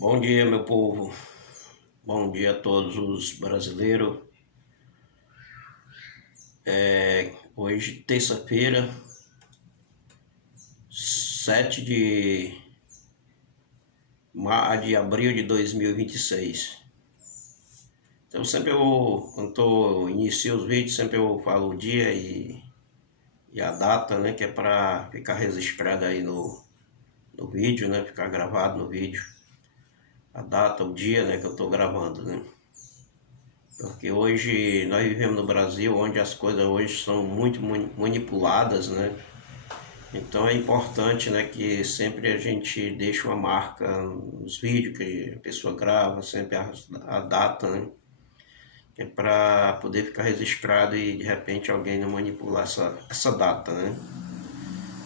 Bom dia, meu povo. Bom dia a todos os brasileiros. Hoje, terça-feira, 7 de abril de 2026. Então, quando eu inicio os vídeos, sempre eu falo o dia e a data, né? Que é para ficar registrado aí no vídeo, né? Ficar gravado no vídeo. A data, o dia, né? Que eu estou gravando, né? Porque hoje nós vivemos no Brasil, onde as coisas hoje são muito manipuladas, né? Então é importante, né, que sempre a gente deixe uma marca nos vídeos que a pessoa grava, sempre a data, né? Que é para poder ficar registrado e de repente alguém não manipular essa data, né?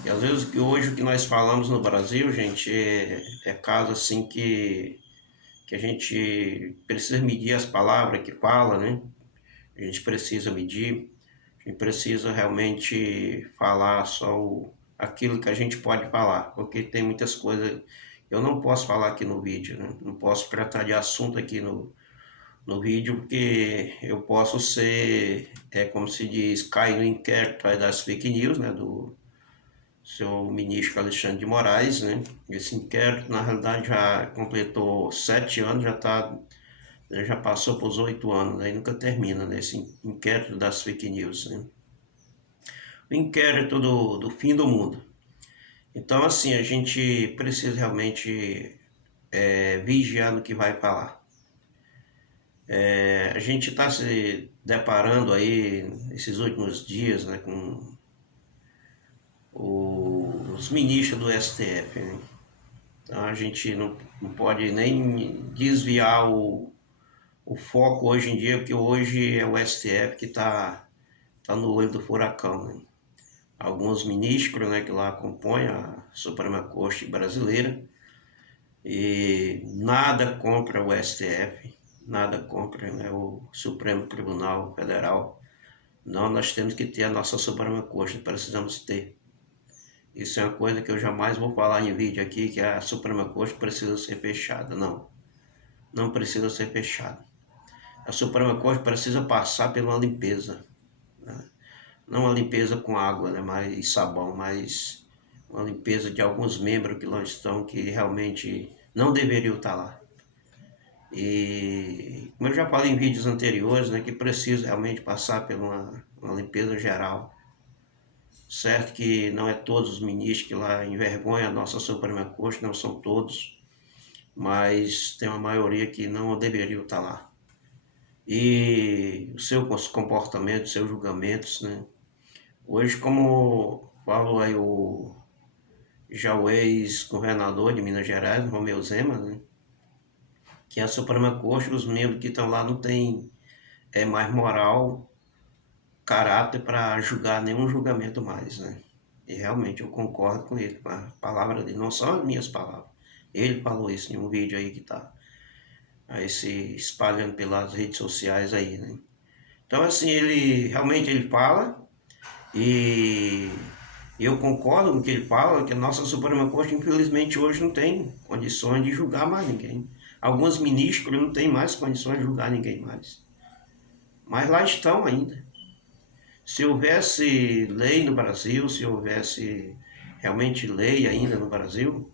E às vezes hoje o que nós falamos no Brasil, gente, é caso assim que a gente precisa medir as palavras que fala, né? A gente precisa medir, a gente precisa realmente falar aquilo que a gente pode falar, porque tem muitas coisas que eu não posso falar aqui no vídeo, né? Não posso tratar de assunto aqui no vídeo, porque eu posso ser, como se diz, cair no inquérito aí das fake news, né? Do seu ministro Alexandre de Moraes, né? Esse inquérito, na realidade, já completou 7 anos, já passou por os 8 anos, né? E nunca termina, né? Esse inquérito das fake news, né? O inquérito do fim do mundo. Então, assim, a gente precisa realmente vigiar no que vai falar. A gente está se deparando aí, nesses últimos dias, né, com os ministros do STF, né? Então, a gente não pode nem desviar o foco hoje em dia, porque hoje é o STF que tá no olho do furacão, né? Alguns ministros, né, que lá compõem a Suprema Corte brasileira, e nada contra o STF, nada contra, né, o Supremo Tribunal Federal. Não, nós temos que ter a nossa Suprema Corte, precisamos ter. Isso é uma coisa que eu jamais vou falar em vídeo aqui, que a Suprema Corte precisa ser fechada. Não, não precisa ser fechada. A Suprema Corte precisa passar por uma limpeza, né? Não uma limpeza com água, né, e sabão, mas uma limpeza de alguns membros que lá estão que realmente não deveriam estar lá. E como eu já falei em vídeos anteriores, né, que precisa realmente passar por uma limpeza geral. Certo que não é todos os ministros que lá envergonham a nossa Suprema Corte, não são todos, mas tem uma maioria que não deveriam estar lá. E os seus comportamentos, seus julgamentos, né? Hoje, como falou aí o ex-governador de Minas Gerais, Romeu Zema, né? Que a Suprema Corte, os membros que estão lá não têm mais moral, caráter para julgar nenhum julgamento mais, né? E realmente eu concordo com ele, com a palavra dele, não são as minhas palavras. Ele falou isso em um vídeo aí que tá aí se espalhando pelas redes sociais aí, né? Então assim, ele fala e eu concordo com o que ele fala, que a nossa Suprema Corte infelizmente hoje não tem condições de julgar mais ninguém. Alguns ministros não têm mais condições de julgar ninguém mais. Mas lá estão ainda. Se houvesse lei no Brasil, se houvesse realmente lei ainda no Brasil,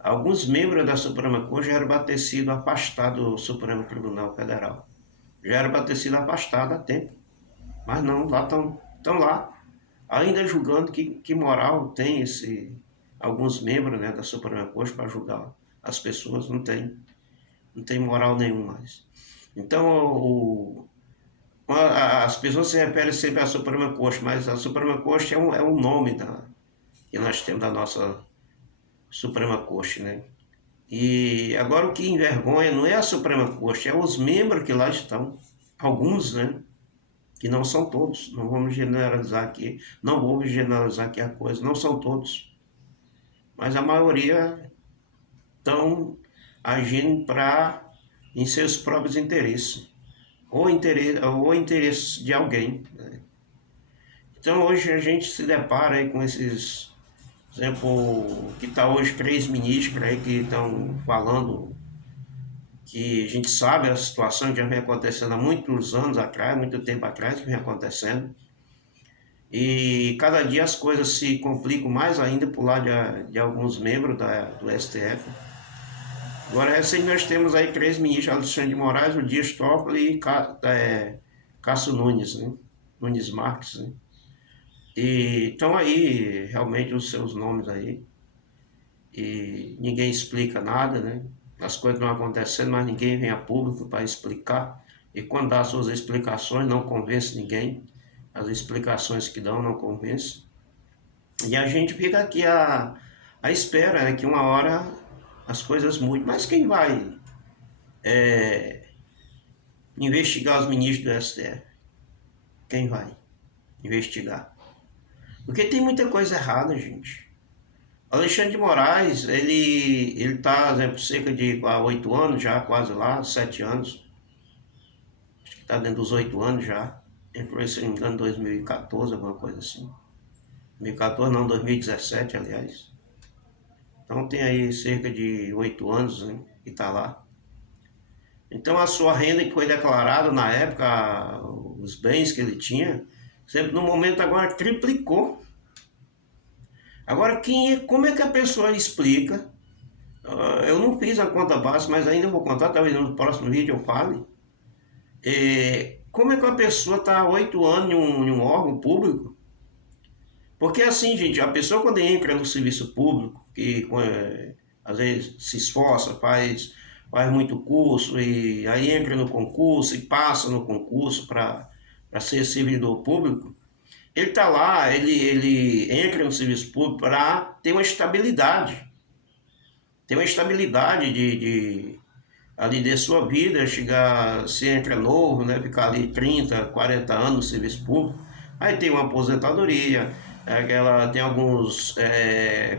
alguns membros da Suprema Corte já eram para ter sido afastados do Supremo Tribunal Federal. Já era para ter sido afastado há tempo. Mas não, lá estão lá, ainda julgando que moral tem alguns membros, né, da Suprema Corte para julgar as pessoas, não tem moral nenhum mais. Então, as pessoas se referem sempre à Suprema Corte, mas a Suprema Corte é um nome que nós temos da nossa Suprema Corte, né? E agora o que envergonha não é a Suprema Corte, é os membros que lá estão. Alguns, né? Que não são todos. Não vamos generalizar aqui. Não vou generalizar aqui a coisa. Não são todos. Mas a maioria estão agindo em seus próprios interesses. Ou interesse de alguém, né? Então hoje a gente se depara aí com esses, por exemplo, que está hoje 3 ministros aí que estão falando que a gente sabe a situação que já vem acontecendo há muitos anos atrás, muito tempo atrás que vem acontecendo. E cada dia as coisas se complicam mais ainda por lado de alguns membros do STF. Agora, recém nós temos aí 3 ministros: Alexandre de Moraes, o Dias Toffoli e Cássio Nunes, né? Nunes Marques, né? E estão aí realmente os seus nomes aí. E ninguém explica nada, né? As coisas não acontecendo, mas ninguém vem a público para explicar. E quando dá suas explicações, não convence ninguém. As explicações que dão não convencem. E a gente fica aqui à espera, né, que uma hora as coisas mudem. Mas quem vai investigar os ministros do STF? Quem vai investigar? Porque tem muita coisa errada, gente. Alexandre de Moraes, ele está, cerca de 8 anos já, quase lá, 7 anos. Acho que está dentro dos 8 anos já. Entrou, se não me engano, em 2014, alguma coisa assim. 2014 não, 2017, aliás. Então tem aí cerca de 8 anos, né, que está lá. Então a sua renda que foi declarada na época, os bens que ele tinha, sempre no momento agora triplicou. Agora, como é que a pessoa explica? Eu não fiz a conta básica, mas ainda vou contar, talvez no próximo vídeo eu fale. Como é que a pessoa está há 8 anos em um órgão público? Porque assim, gente, a pessoa quando entra no serviço público, que às vezes se esforça, faz muito curso, e aí entra no concurso e passa no concurso para ser servidor público, ele está lá, ele entra no serviço público para ter uma estabilidade. Ter uma estabilidade ali de sua vida, chegar, se entra novo, né, ficar ali 30, 40 anos no serviço público, aí tem uma aposentadoria, ela tem alguns,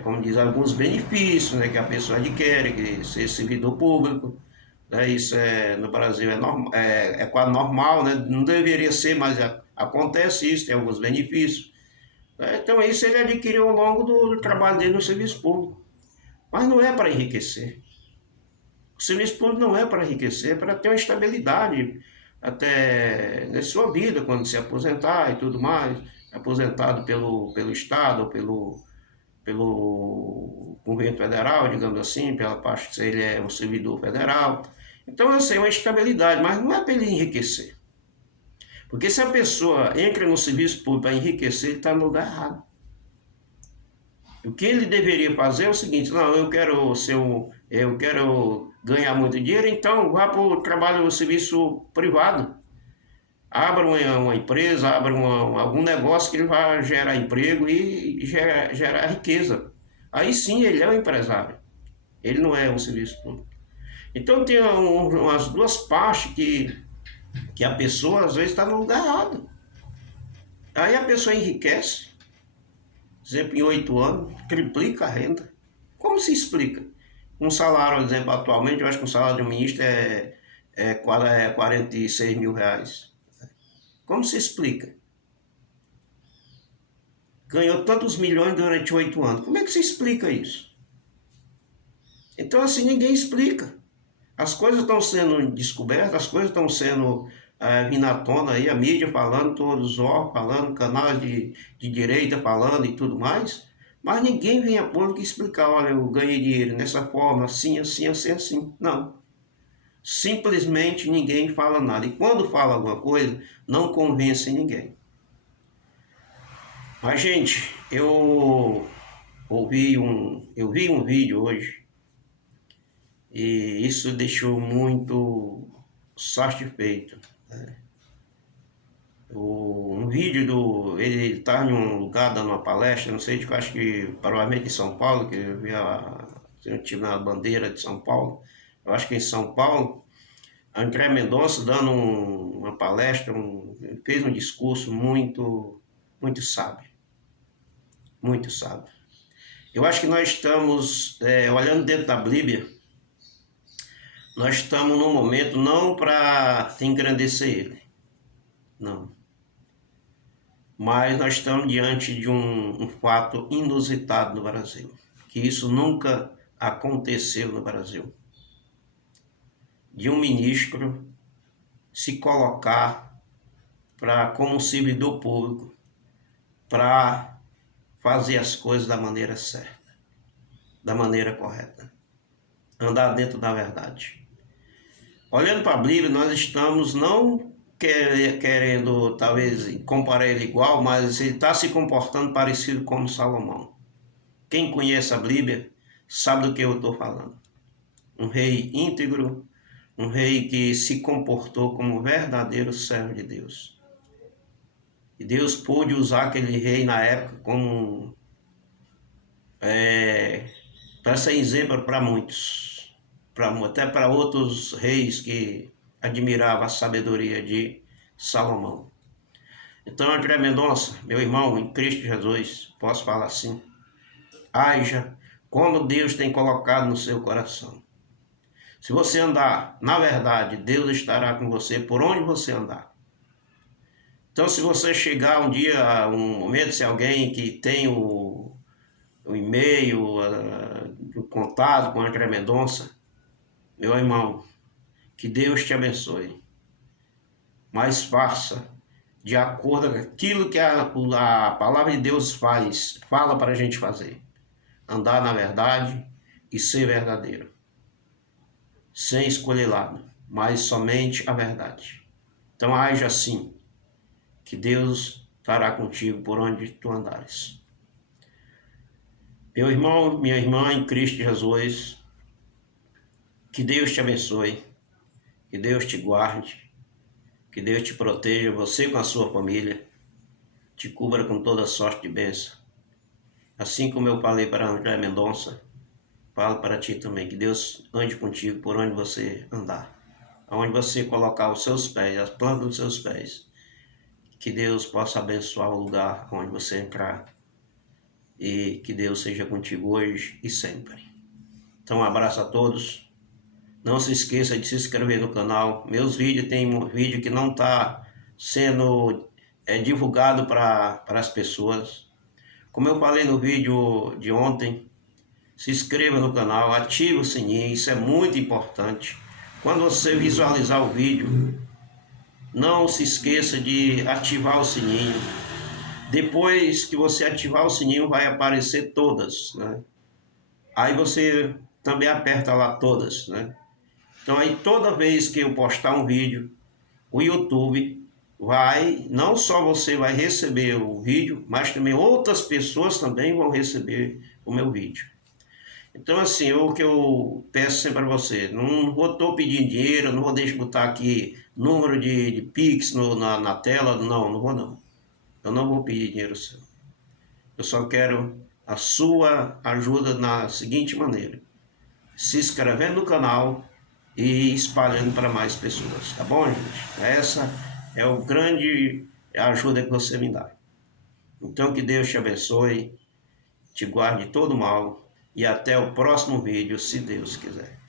como diz, alguns benefícios, né, que a pessoa adquire, que ser servidor público, né, isso no Brasil é quase normal, né, não deveria ser, mas acontece isso, tem alguns benefícios. Então isso ele adquiriu ao longo do trabalho dele no serviço público, mas não é para enriquecer. O serviço público não é para enriquecer, é para ter uma estabilidade até na sua vida, quando se aposentar e tudo mais, aposentado pelo Estado, pelo governo federal, digamos assim, pela parte que ele é um servidor federal. Então, assim, é uma estabilidade, mas não é para ele enriquecer. Porque se a pessoa entra no serviço público para enriquecer, ele está no lugar errado. O que ele deveria fazer é o seguinte: não, eu quero ganhar muito dinheiro, então vá para o trabalho no serviço privado. Abra uma empresa, abra algum negócio que ele vai gerar emprego e gerar riqueza. Aí sim ele é um empresário. Ele não é um serviço público. Então tem umas duas partes que a pessoa às vezes está no lugar errado. Aí a pessoa enriquece, por exemplo, em 8 anos, triplica a renda. Como se explica? Um salário, por exemplo, atualmente, eu acho que o salário de um ministro é 46 mil reais. Como se explica? Ganhou tantos milhões durante 8 anos. Como é que se explica isso? Então, assim, ninguém explica. As coisas estão sendo descobertas, as coisas estão sendo vindo à tona aí, a mídia falando, todos os órgãos falando, canais de direita falando e tudo mais, mas ninguém vem a público explicar: olha, eu ganhei dinheiro nessa forma, assim, assim, assim, assim. Não. Simplesmente ninguém fala nada. E quando fala alguma coisa, não convence ninguém. Mas, gente, eu vi um vídeo hoje e isso deixou muito satisfeito. Um vídeo ele está em um lugar dando uma palestra, não sei, acho que provavelmente em São Paulo, que eu vi na bandeira de São Paulo, eu acho que em São Paulo, André Mendonça dando uma palestra, fez um discurso muito, muito sábio, muito sábio. Eu acho que nós estamos, olhando dentro da Bíblia, nós estamos num momento não para engrandecer ele, não. Mas nós estamos diante de um fato inusitado no Brasil, que isso nunca aconteceu no Brasil. de um ministro se colocar como um servidor público para fazer as coisas da maneira certa, da maneira correta, andar dentro da verdade. Olhando para a Bíblia, nós estamos não querendo talvez comparar ele igual, mas ele está se comportando parecido com Salomão. Quem conhece a Bíblia sabe do que eu estou falando. Um rei íntegro, um rei que se comportou como um verdadeiro servo de Deus. E Deus pôde usar aquele rei na época como para ser exemplo para muitos, até para outros reis que admiravam a sabedoria de Salomão. Então, André Mendonça, meu irmão em Cristo Jesus, posso falar assim: haja como Deus tem colocado no seu coração. Se você andar na verdade, Deus estará com você por onde você andar. Então, se você chegar um dia, um momento, se alguém que tem o e-mail, o contato com André Mendonça, meu irmão, que Deus te abençoe. Mas faça de acordo com aquilo que a palavra de Deus fala para a gente fazer. Andar na verdade e ser verdadeiro. Sem escolher lado, mas somente a verdade. Então haja assim, que Deus estará contigo por onde tu andares. Meu irmão, minha irmã em Cristo Jesus, que Deus te abençoe, que Deus te guarde, que Deus te proteja, você com a sua família, te cubra com toda sorte de bênção. Assim como eu falei para André Mendonça, falo para ti também, que Deus ande contigo por onde você andar, aonde você colocar os seus pés, as plantas dos seus pés, que Deus possa abençoar o lugar onde você entrar e que Deus seja contigo hoje e sempre. Então um abraço a todos, não se esqueça de se inscrever no canal, meus vídeos, tem um vídeo que não está sendo divulgado para as pessoas. Como eu falei no vídeo de ontem, se inscreva no canal, ative o sininho, isso é muito importante. Quando você visualizar o vídeo, não se esqueça de ativar o sininho. Depois que você ativar o sininho, vai aparecer todas, né? Aí você também aperta lá todas, né? Então aí toda vez que eu postar um vídeo, o YouTube não só você vai receber o vídeo, mas também outras pessoas também vão receber o meu vídeo. Então assim, o que eu peço sempre para você, não estou pedindo dinheiro, não vou deixar botar aqui número de Pix na tela, não vou não. Eu não vou pedir dinheiro seu. Eu só quero a sua ajuda na seguinte maneira: se inscrevendo no canal e espalhando para mais pessoas, tá bom, gente? Essa é o grande ajuda que você me dá. Então que Deus te abençoe, te guarde de todo mal e até o próximo vídeo, se Deus quiser.